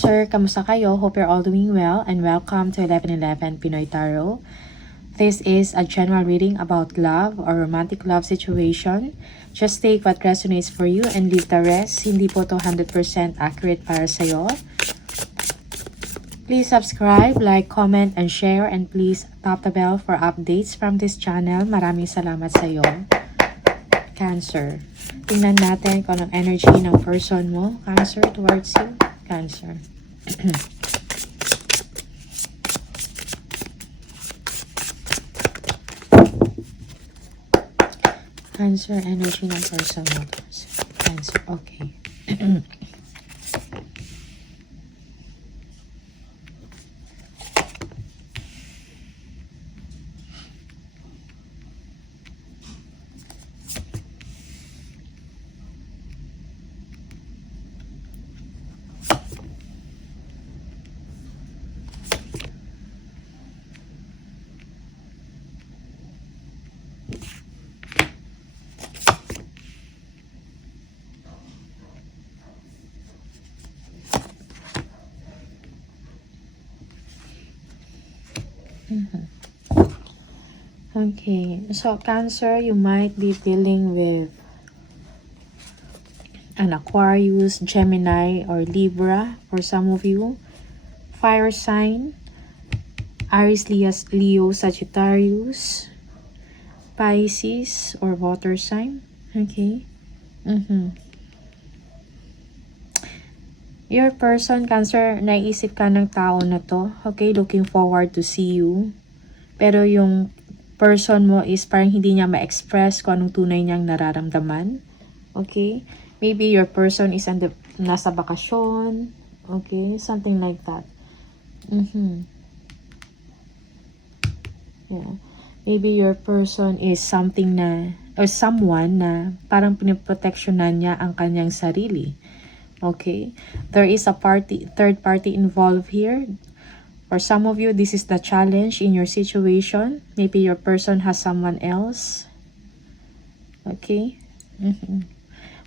Cancer, kamusta kayo? Hope you're all doing well and welcome to 1111 Pinoy Tarot. This is a general reading about love or romantic love situation. Just take what resonates for you and leave the rest. Hindi po to 100% accurate para sa'yo. Please subscribe, like, comment, and share. And please tap the bell for updates from this channel. Maraming salamat sa'yo. Cancer. Tingnan natin kung anong energy ng person mo, Cancer, towards you. Cancer. Cancer, energy ng person mo. Cancer, okay. Okay, so Cancer, you might be dealing with an Aquarius, Gemini, or Libra for some of you. Fire sign, Aries, Leo, Sagittarius, Pisces, or water sign. Okay. Your person, Cancer, naisip ka ng tao na to. Okay, looking forward to see you. Pero yung person mo is parang hindi niya ma-express kung anong tunay niyang nararamdaman. Okay? Maybe your person is nasa bakasyon. Okay? Something like that. Yeah. Maybe your person is something na, or someone na parang piniproteksyonan niya ang kanyang sarili. Okay? There is a third party involved here. For some of you, this is the challenge in your situation. Maybe your person has someone else. Okay?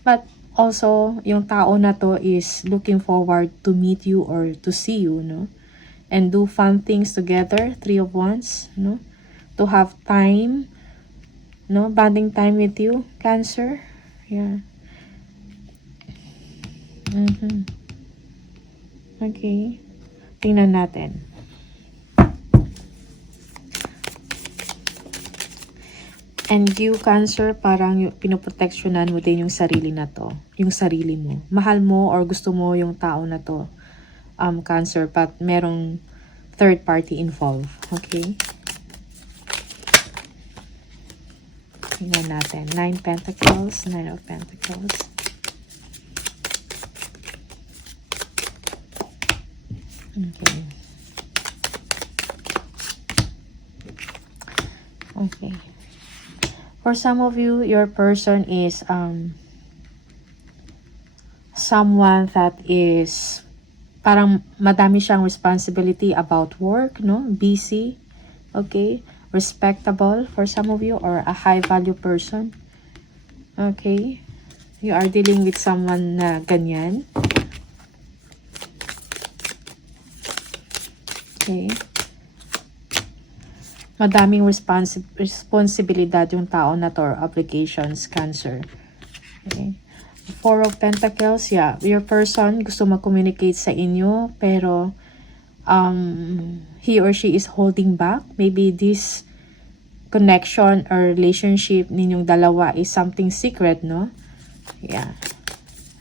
But also, yung tao na to is looking forward to meet you or to see you, no? And do fun things together, 3 of Wands, no? To have time, no? Bonding time with you, Cancer. Yeah. Okay. Tingnan natin. And you, Cancer, parang pinoproteksyonan mo din yung sarili na to. Yung sarili mo. Mahal mo or gusto mo yung tao na to, Cancer, but merong third party involved. Okay? Tingnan natin. 9 Pentacles, 9 of Pentacles. Okay. Okay. For some of you, your person is someone that is parang madami siyang responsibility about work, no? Busy, okay? Respectable for some of you, or a high value person. Okay? You are dealing with someone na ganyan. Okay? Madaming responsibilidad yung tao na to, or obligations, Cancer. Okay. 4 of Pentacles, yeah. Your person gusto mag-communicate sa inyo, pero he or she is holding back. Maybe this connection or relationship ninyong dalawa is something secret, no? Yeah.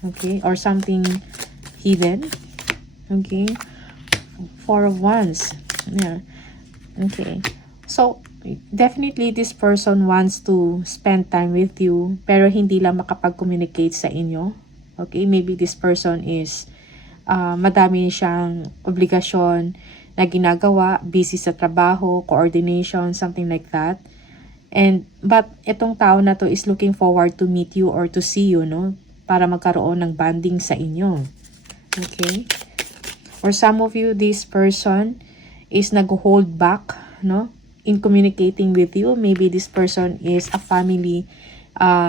Okay. Or something hidden. Okay. 4 of Wands. Yeah. Okay. So, definitely this person wants to spend time with you, pero hindi lang makapag-communicate sa inyo. Okay, maybe this person is madami siyang obligasyon na ginagawa, busy sa trabaho, coordination, something like that. But itong tao na to is looking forward to meet you or to see you, no? Para magkaroon ng bonding sa inyo. Okay? For some of you, this person is nag-hold back, no? In communicating with you. Maybe this person is a family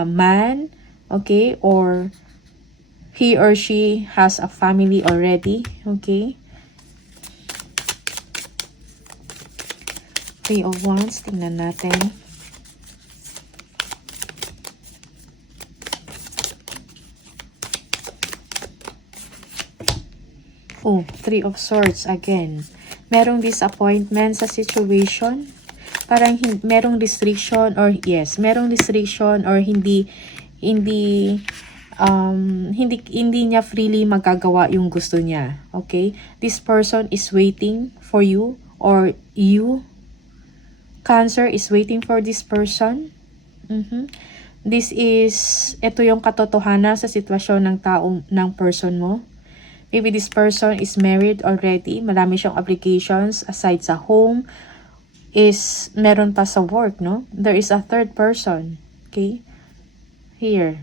man, okay, or he or she has a family already. Okay. Three of Wands. Tingnan natin. Oh, Three of Swords again. Merong disappointment sa situation. Parang merong restriction or yes, merong restriction or hindi niya freely magagawa yung gusto niya. Okay? This person is waiting for you or you, Cancer, is waiting for this person. Ito yung katotohanan sa sitwasyon ng person mo. Maybe this person is married already. Marami siyang obligations aside sa home. Meron pa sa work, no? There is a third person. Okay? Here.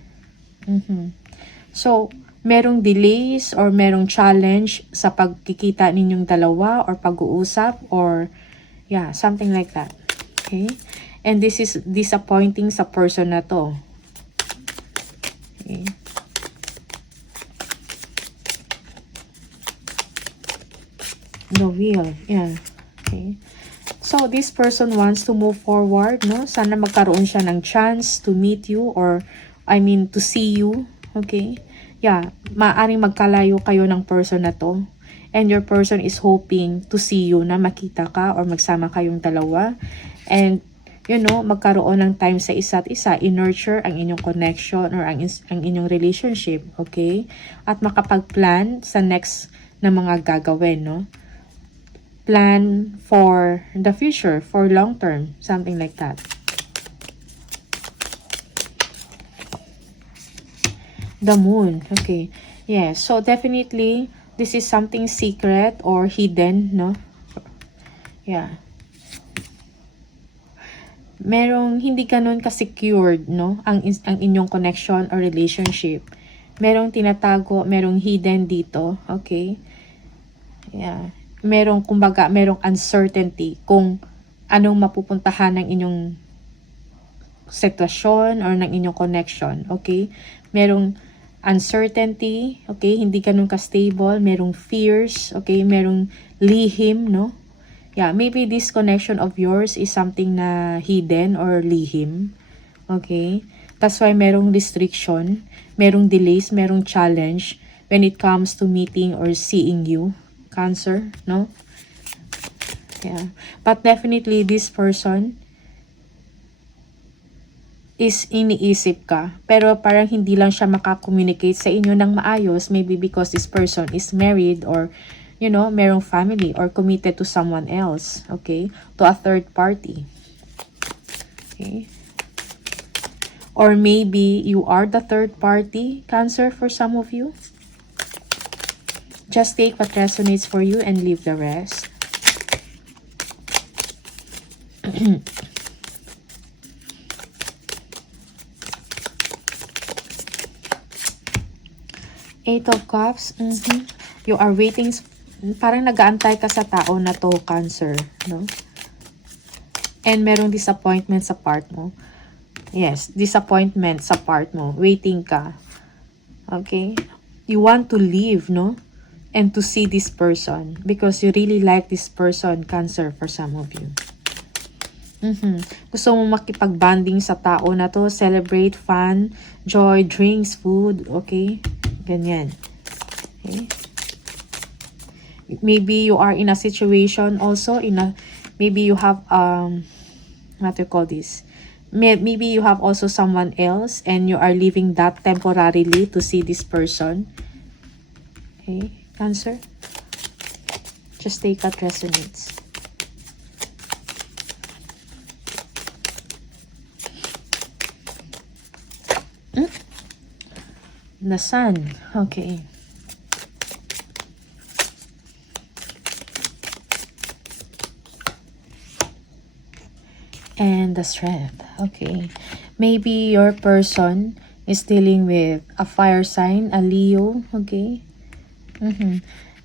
So, merong delays or merong challenge sa pagkikita ninyong dalawa or pag-uusap or yeah, something like that. Okay? And this is disappointing sa person na to. Okay? The Wheel. Yeah. Okay. So, this person wants to move forward, no? Sana magkaroon siya ng chance to meet you or, to see you. Okay? Yeah. Maaring magkalayo kayo ng person na to. And your person is hoping to see you na makita ka or magsama kayong dalawa. And, magkaroon ng time sa isa't isa. I-nurture ang inyong connection or ang inyong relationship. Okay? At makapag-plan sa next na mga gagawin, no? Plan for the future, for long term, something like that. The Moon. Okay. Yes. So definitely this is something secret or hidden, no? Yeah. Merong hindi ganun ka-secured, no? Ang inyong connection or relationship. Merong tinatago, merong hidden dito. Okay? Yeah. Merong uncertainty kung anong mapupuntahan ng inyong sitwasyon or ng inyong connection. Okay? Merong uncertainty, okay? Hindi ganun ka-stable. Merong fears, okay? Merong lihim, no? Yeah, maybe this connection of yours is something na hidden or lihim. Okay? That's why merong restriction, merong delays, merong challenge when it comes to meeting or seeing you. Cancer, no? Yeah. But definitely this person is iniisip ka. Pero parang hindi lang siya makakommunicate sa inyo ng maayos. Maybe because this person is married or, merong family or committed to someone else. Okay? To a third party. Okay? Or maybe you are the third party, Cancer, for some of you. Just take what resonates for you and leave the rest. Eight of Cups. You are waiting. Parang nag-aantay ka sa tao na to, Cancer. No? And merong disappointment sa part mo. Yes, disappointment sa part mo. Waiting ka. Okay? You want to leave, no? And to see this person because you really like this person, Cancer, for some of you. Gusto mo makipag-bonding sa tao na to, celebrate, fun, joy, drinks, food, okay? Ganyan. Okay? Maybe you are in a situation also, maybe you have, what do you call this? Maybe you have also someone else and you are leaving that temporarily to see this person. Okay? Cancer, just take what resonates. The Sun. Okay. And the Strength. Okay. Maybe your person is dealing with a fire sign, a Leo. Okay.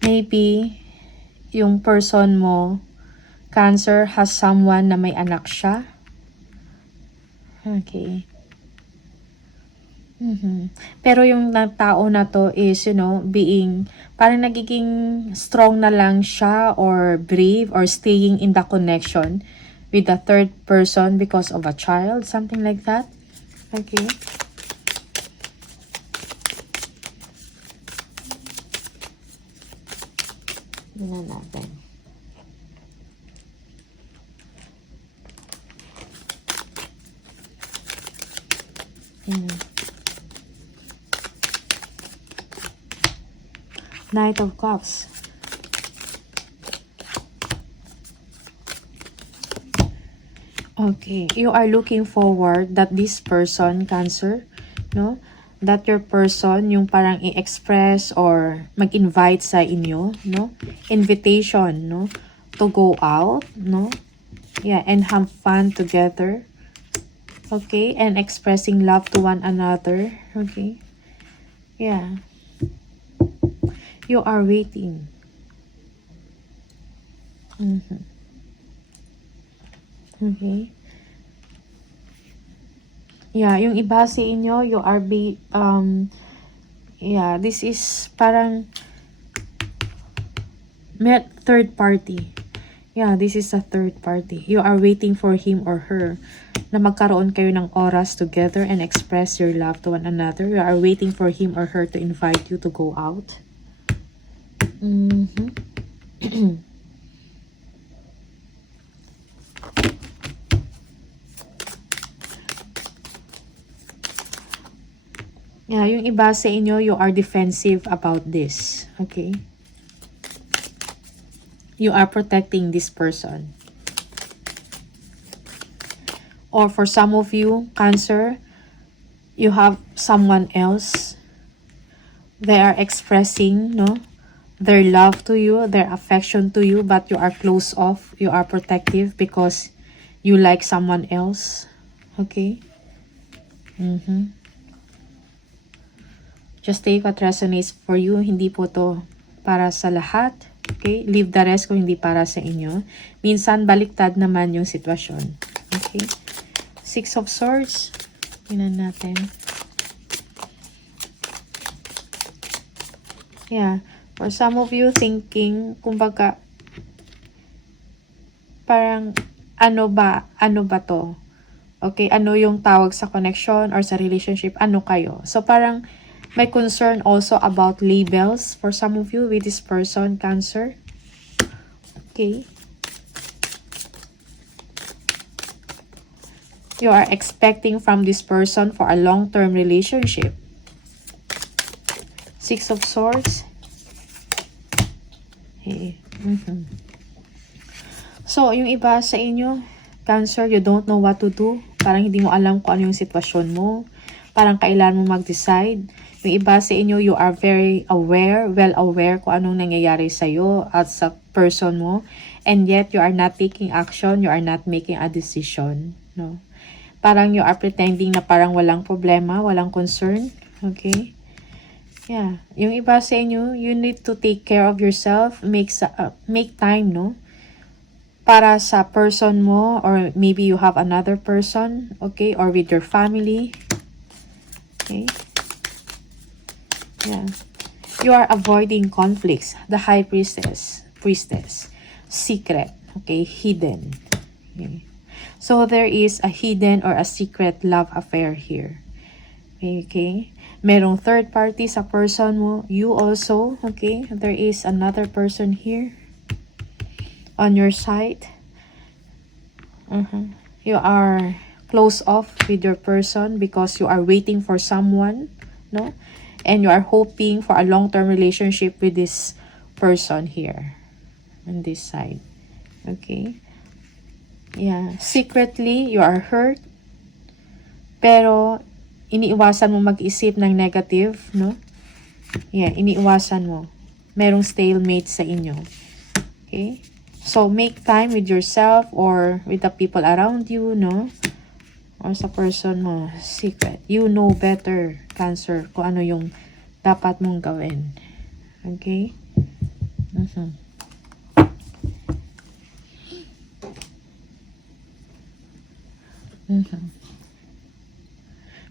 Maybe yung person mo, Cancer, has someone na may anak siya. Okay. Pero yung tao na to is, you know, being, parang nagiging strong na lang siya or brave or staying in the connection with the third person because of a child, something like that. Okay. Tingnan natin. Knight of Cups. Okay, you are looking forward that this person, Cancer, no? That your person, yung parang i-express or mag-invite sa inyo, no? Invitation, no? To go out, no? Yeah, and have fun together. Okay, and expressing love to one another. Okay. Yeah. You are waiting. Okay. Yeah, yung iba sa inyo, you are yeah, this is parang third party. Yeah, this is a third party. You are waiting for him or her na magkaroon kayo ng oras together and express your love to one another. You are waiting for him or her to invite you to go out. Yeah, yung iba sa inyo, you are defensive about this. Okay? You are protecting this person. Or for some of you, Cancer, you have someone else. They are expressing, no, their love to you, their affection to you, but you are closed off. You are protective because you like someone else. Okay? Just take what resonates for you. Hindi po to para sa lahat. Okay? Leave the rest kung hindi para sa inyo. Minsan, baliktad naman yung sitwasyon. Okay? Six of Swords. Tingnan natin. Yeah. For some of you thinking, kumbaga, parang, ano ba to? Okay? Ano yung tawag sa connection or sa relationship? Ano kayo? So, parang, may concern also about labels for some of you with this person, Cancer. Okay. You are expecting from this person for a long-term relationship. Six of Swords. Okay. So, yung iba sa inyo, Cancer, you don't know what to do. Parang hindi mo alam kung ano yung sitwasyon mo. Parang kailan mo mag-decide. Yung iba sa inyo, you are very aware, well aware kung anong nangyayari sa'yo at sa person mo. And yet, you are not taking action. You are not making a decision. No? Parang you are pretending na parang walang problema, walang concern. Okay? Yeah. Yung iba sa inyo, you need to take care of yourself. Make time, no? Para sa person mo or maybe you have another person. Okay? Or with your family. Okay? Yeah. You are avoiding conflicts. The High Priestess. Secret. Okay? Hidden. Okay? So, there is a hidden or a secret love affair here. Okay? Merong third party sa person mo. You also. Okay? There is another person here. On your side. You are close off with your person because you are waiting for someone. No? And you are hoping for a long-term relationship with this person here. On this side. Okay? Yeah. Secretly, you are hurt. Pero, iniiwasan mo mag-isip ng negative, no? Yeah, iniiwasan mo. Merong stalemate sa inyo. Okay? So, make time with yourself or with the people around you, no? Or sa person mo. Secret. You know better, Cancer, kung ano yung dapat mong gawin. Okay?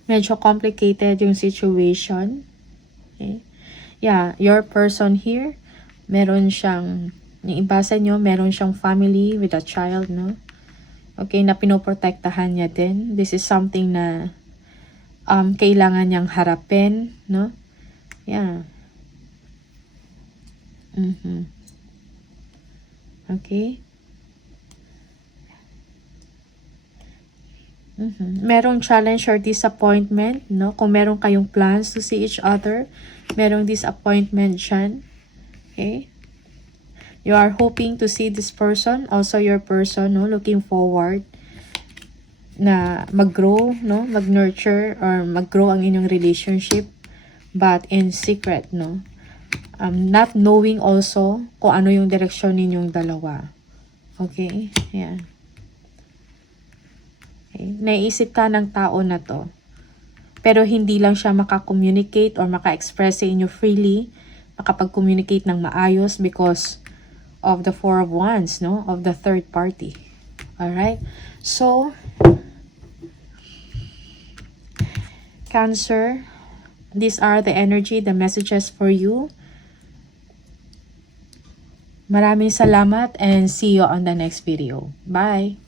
Medyo complicated yung situation. Okay? Yeah, your person here, meron siyang, yung iba sa inyo, meron siyang family with a child, no? Okay, na pinoprotektahan niya din. This is something na kailangan niyang harapin, no? Yeah. Okay. Merong challenge or disappointment, no? Kung meron kayong plans to see each other, merong disappointment dyan. Okay? You are hoping to see this person, also your person, no? Looking forward na mag-grow, no? Mag-nurture or mag-grow ang inyong relationship, but in secret, no? Not knowing also kung ano yung direksyon ninyong dalawa. Okay? Yan. Okay. Naiisip ka ng tao na to. Pero hindi lang siya maka-communicate or maka-express sa inyo freely, makapag-communicate ng maayos because of the Four of Wands, no? Of the third party. Alright? So, Cancer, these are the energy, the messages for you. Maraming salamat and see you on the next video. Bye!